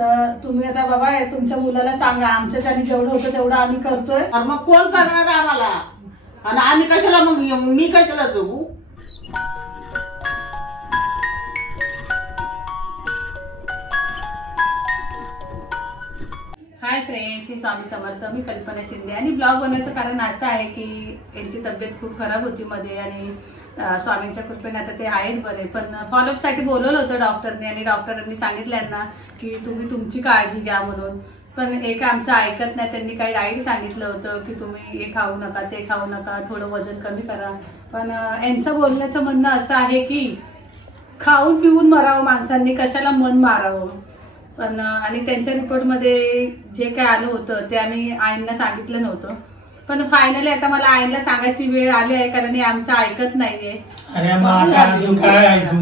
तर तुम्ही आता बाबा तुमच्या मुलाला सांगा. आमच्याच्याने जेवढं होतं तेवढं आम्ही करतोय. अरे मग कोण करणार आम्हाला? आणि आम्ही कशाला मग मी कशाला जगू? हाय फ्रेंड्स ही स्वामी समर्थ. मी कल्पना शिंदे. आणि ब्लॉग बनवायचं कारण असं आहे की यांची तब्येत खूप खराब होती मध्ये आणि स्वामींच्या कृपेने आता ते आहेत बरे. पण फॉलोअपसाठी बोलवलं होतं डॉक्टरने आणि डॉक्टरांनी सांगितल्यांना की तुम्ही तुमची काळजी घ्या म्हणून. पण एक आमचं ऐकत नाही त्यांनी काही डाईट सांगितलं होतं की तुम्ही हे खाऊ नका ते खाऊ नका थोडं वजन कमी करा. पण यांचं बोलण्याचं म्हणणं असं आहे की खाऊन पिऊन मरावं माणसांनी कशाला मन मारावं? पण आणि त्यांच्या रिपोर्टमध्ये जे काय आलं होतं ते आम्ही आईंना सांगितलं नव्हतं. पण फायनली आता मला आईंना सांगायची वेळ आली आहे कारण हे आमचं ऐकत नाहीये. अरे मग आता अजून काय ऐकू?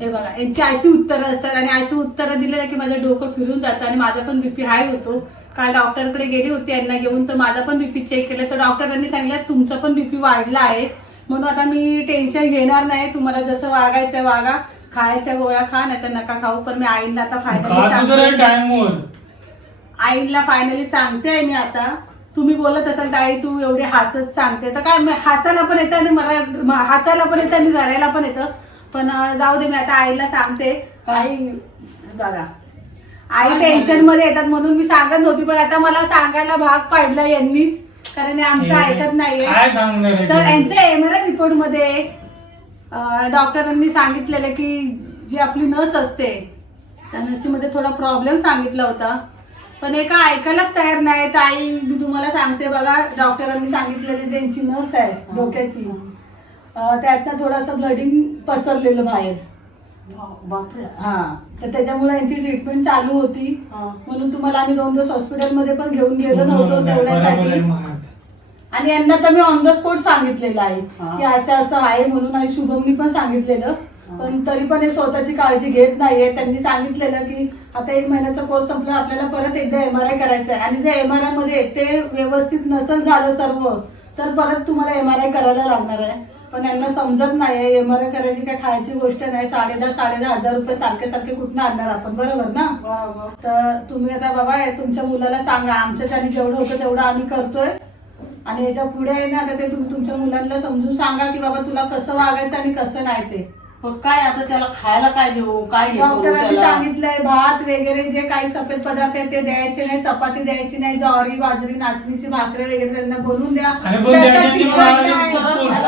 हे बघा यांची अशी उत्तरं असतात आणि अशी उत्तरं दिली ना की माझं डोकं फिरून जातं आणि माझा पण बीपी हाय होतो. काल डॉक्टरकडे गेली होती यांना घेऊन तर माझा पण बीपी चेक केलं. तर डॉक्टरांनी सांगितलं तुमचा पण बीपी वाढला आहे. म्हणून आता मी टेन्शन घेणार नाही. तुम्हाला जसं वागायचं वागा. खायच्या गोळ्या खा नाही तर नका खाऊ. पण मी आईला आता फायनली सांगते. आईला फायनली सांगते मी आता. तुम्ही बोलत असाल तर आई तू एवढी हसत सांगते. तर काय हसायला पण येतं आणि मला हसायला पण येतं आणि रडायला पण येतं. पण जाऊ दे मी आता आईला सांगते. आई बघा. आई टेन्शनमध्ये येतात म्हणून मी सांगत नव्हती पण आता मला सांगायला भाग पाडला यांनीच. कारण आमचं ऐकत नाहीये. तर? यांच्या एम रिपोर्टमध्ये डॉक्टरांनी सांगितलेलं की जी आपली नस असते त्या नसीमध्ये थोडा प्रॉब्लेम सांगितला होता. पण एका ऐकायलाच तयार नाही तर आई मी तुम्हाला सांगते बघा डॉक्टरांनी सांगितलेली ज्यांची नस आहे डोक्याची अं, त्यातनं थोडंसं ब्लडिंग पसरलेलं बाहेर. बापरे. हा. तर त्याच्यामुळे यांची ट्रीटमेंट चालू होती. हा. म्हणून तुम्हाला आम्ही दोन दिवस हॉस्पिटलमध्ये पण घेऊन गेलो हो, नव्हतो तेवढ्यासाठी. आणि यांना तर मी ऑन द स्पॉट सांगितलेलं आहे. की असं असं आहे म्हणून आणि शुभमनी पण सांगितलेलं. पण तरी पण हे स्वतःची काळजी घेत नाहीये. त्यांनी सांगितलेलं की आता एक महिन्याचा कोर्स संपला आपल्याला परत एकदा एम आर आय करायचा आहे आणि जर एम आर आयमध्ये ते व्यवस्थित नसेल झालं सर्व तर परत तुम्हाला एम आर आय करायला लागणार आहे. पण यांना समजत नाही एम आर आय करायची काय खायची गोष्ट नाही. साडे दहा साडे दहा हजार रुपये सारखे सारखे कुठनं आणणार आपण? बरोबर ना? तर तुम्ही आता बाबा तुमच्या मुलाला सांगा. आमच्याच्याने जेवढं होतं तेवढं आम्ही करतोय. आणि याच्यापुढे आहे ना आता ते तुम्ही तुमच्या मुलांना समजून सांगा की बाबा तुला कसं वागायचं आणि कसं नाही ते. पण काय आता त्याला खायला काय देऊ? काय हे करू डॉक्टरांनी त्याला? सांगितलंय भात वगैरे जे काही सफेद पदार्थ आहेत ते द्यायचे नाही चपाती द्यायची नाही ज्वारी बाजरी नाचणीची भाकरी वगैरे त्यांना बोलून द्या. जास्त तिखट मला नाही.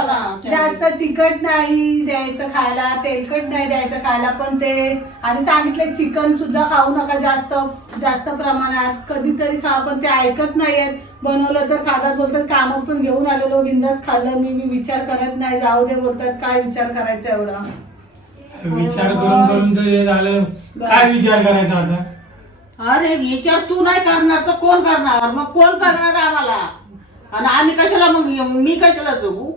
ना, जास्त तिखट नाही द्यायचं खायला तेलकट नाही द्यायचं खायला पण ते आणि सांगितलंय चिकन सुद्धा खाऊ नका जास्त जास्त प्रमाणात. कधीतरी खा पण ते ऐकत नाहीयेत. बनवलं तर खातात बोलतात कामात पण घेऊन आलेलो बिंदास खाल्लं मी मी विचार करत नाही जाऊ दे बोलतात काय विचार करायचा एवढा? विचार करून करून तर हे झालं. काय विचार करायचा आता? अरे विचार तू नाही करणार तर कोण करणार? मग कोण करणार आम्हाला? आणि आम्ही कशाला मग मी कशाला जगू?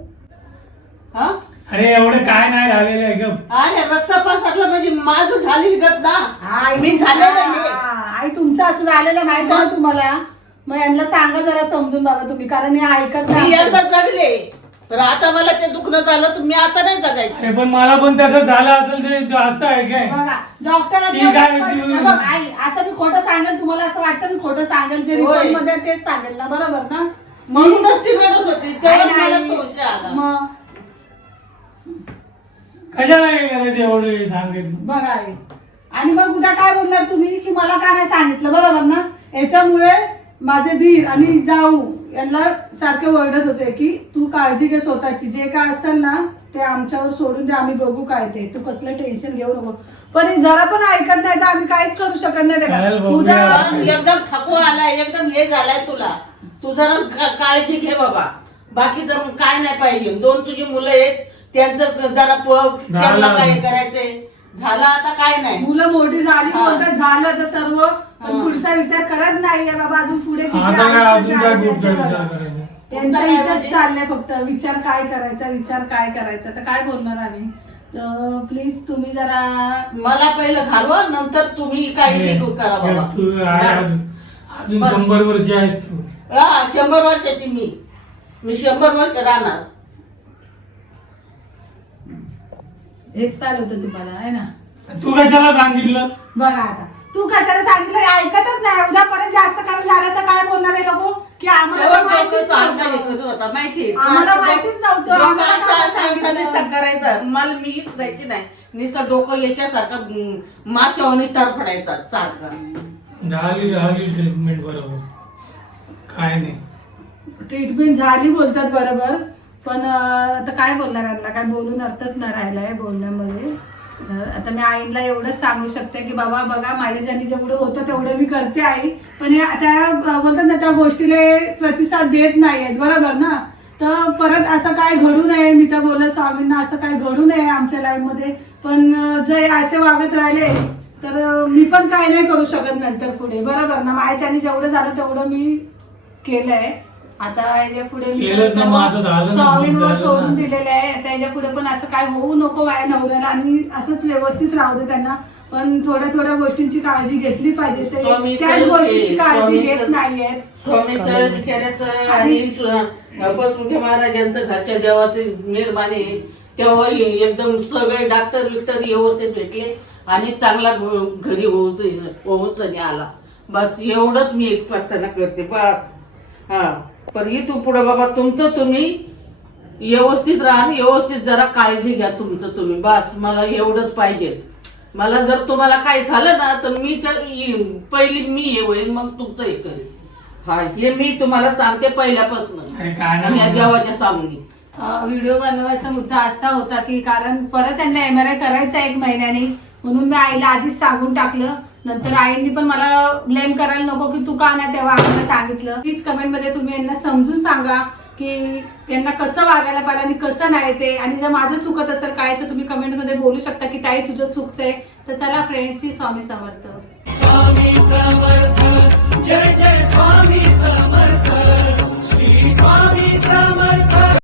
हा? अरे एवढं काय नाही झालेलं आहे ग अरे रक्त पसरलं म्हणजे माझं झाली गत ना. आई मी झालेलं आहे हा, आई तुमचं असं झालेलं माहिती आहे ना तुम्हाला? मग यांना सांगा जरा समजून बाबा तुम्ही कारण हे ऐकत मी नाही. एकदा जगले. तर आता मला ते दुखणं झालं मी आता नाही जगायचं. अरे पण मला पण तसं झालं असेल ते ते असं आहे काय? बघा डॉक्टरांनी ठीक आहे, पण- तुम्ही- बघ, आई असं मी खोटं सांगेल तुम्हाला असं वाटतं मी खोटं सांगेल जे होय. रिपोर्टमध्ये तेच सांगेल ना बरोबर ना? म्हणूनच ती रडत होती तेव्हा आई, मला आई, संशय आला. मग कशाला हे करायचं एवढं हे सांगायचं? बघा आई. आणि मग उद्या काय बोलणार तुम्ही की मला का नाही सांगितलं बरोबर ना? याच्यामुळे माझे धीर आणि जाऊ यांना सारखे ओरडत होते की तू काळजी घे स्वतःची. जे काय असेल ना ते आमच्यावर सोडून दे. आम्ही बघू काय ते. तू कसलं टेन्शन घेऊ नको. पण जरा पण ऐकत नाही तर आम्ही काहीच करू शकत नाही चालेल त्याला. बघूया. उद्या पण एकदम थकवा आलाय एकदम हे झालाय तुला. तू जरा का- काळजी घे बाबा. बाकी जर काय नाही पाहिजे. दोन तुझी मुलं आहेत त्यांचं जरा पग त्यांना झालं. काय करायचंय. झालं आता काय नाही. मुलं मोठी झाली हा. बोलतात झालं तर सर्व. पण. पुढचा विचार करत नाहीये बाबा अजून पुढे किती आता काय आयुष्य अजून काय आहे पुढचा त्याच्यावर. विचार करायचा. त्यांचं काय इथंच? चाललंय फक्त. विचार काय करायचा विचार काय करायचा? तर काय बोलणार आम्ही? तर प्लीज तुम्ही जरा मला पहिलं घालवा नंतर तुम्ही काही हे, करा बाबा. तू आहे अजून. अजून बस. शंभर वर्ष आहेस तू. हा शंभर वर्षाची मी. मी शंभर वर्ष राहणार. हेच पाहिलं होतं तुम्हाला आहे ना? तू कशाला सांगितलं बघा आता. तू कशाला सांगितलं? ऐकतच नाही. उद्या परत जास्त कमी झालं तर काय बोलणार आहे लोक? की आम्हाला तर माहितीच हे नव्हतं. करत होता माहिती आम्हाला माहितीच नव्हतं. आम्हाला काय सांगितलं? करायचं. मला मीच राहायची नाही. नुसतं डोकं याच्यासारखं माशावणी तरफडायचा सारखं. झाली झाली ट्रीटमेंट बरोबर. काय नाही. ट्रीटमेंट झाली बोलतात बरोबर. पण अं, आता काय बोलणार यांना काय बोलून अर्थच न राहिलाय बोलण्यामध्ये. आता मी आईला एवढंच सांगू शकते की बाबा बघा माझ्या ज्यांनी जेवढं होतं तेवढं मी करते आई. पण या त्या बोलतात ना त्या गोष्टीला प्रतिसाद देत नाही आहेत बरोबर ना? तर परत असं काय घडू नये मी तर बोलत स्वामींना असं काय घडू नये आमच्या लाईफमध्ये पण जर असे वागत राहिले तर मी पण काय नाही करू शकत नंतर पुढे. बरोबर ना? माझ्याने जेवढं झालं तेवढं मी केलं आहे आता याच्यापुढे मी केलंच ना, मग आता झालं ना, स्वामींवर झालं ना. सोडून दिलेलं आहे. आता याच्यापुढे पण असं काय होऊ नको माझ्या नवऱ्याला. आणि असंच व्यवस्थित राहू दे त्यांना. पण थोड्या थोड्या गोष्टींची काळजी घेतली पाहिजे. ते स्वामी त्याच तर गोष्टीची काळजी स्वामी घेत तर- नाहीयेत स्वामीचं बिचाऱ्याचं आणि बसमुखे महाराजांचं घरच्या देवाची निर्माणी तेव्हा एकदम सगळे डॉक्टर विक्टर व्यवस्थित भेटले. आणि चांगला घ- घरी होऊच होऊच नाही आला. बस एवढंच मी एक प्रार्थना करते. बस. हा. पण इथून पुढे बाबा तुमचं तुम्ही व्यवस्थित राहा आणि व्यवस्थित जरा काळजी घ्या तुमचं तुम्ही. बस मला एवढंच पाहिजे. मला जर तुम्हाला काय झालं ना तर मी तर येईन. पहिली मी होईल मग तुमचं हे करेन हा हे मी तुम्हाला सांगते पहिल्यापासून. अरे काय आणि या नाही देवाच्या सामने. व्हिडिओ बनवायचा मुद्दा असा होता की कारण परत त्यांना एम आर आय करायचा एक महिन्याने म्हणून मी आईला आधीच सांगून टाकलं. नंतर आईंनी पण मला ब्लेम करायला नको की तू का नाही तेव्हा आम्हाला सांगितलं. प्लीज कमेंटमध्ये तुम्ही यांना समजून सांगा की यांना कसं वागायला पाहिजे आणि कसं नाही ते. आणि जर माझं चुकत असेल काय तर तुम्ही कमेंटमध्ये बोलू शकता की ताई तुझं चुकतंय. तर चला फ्रेंड्स ही स्वामी स्वामी समर्थ.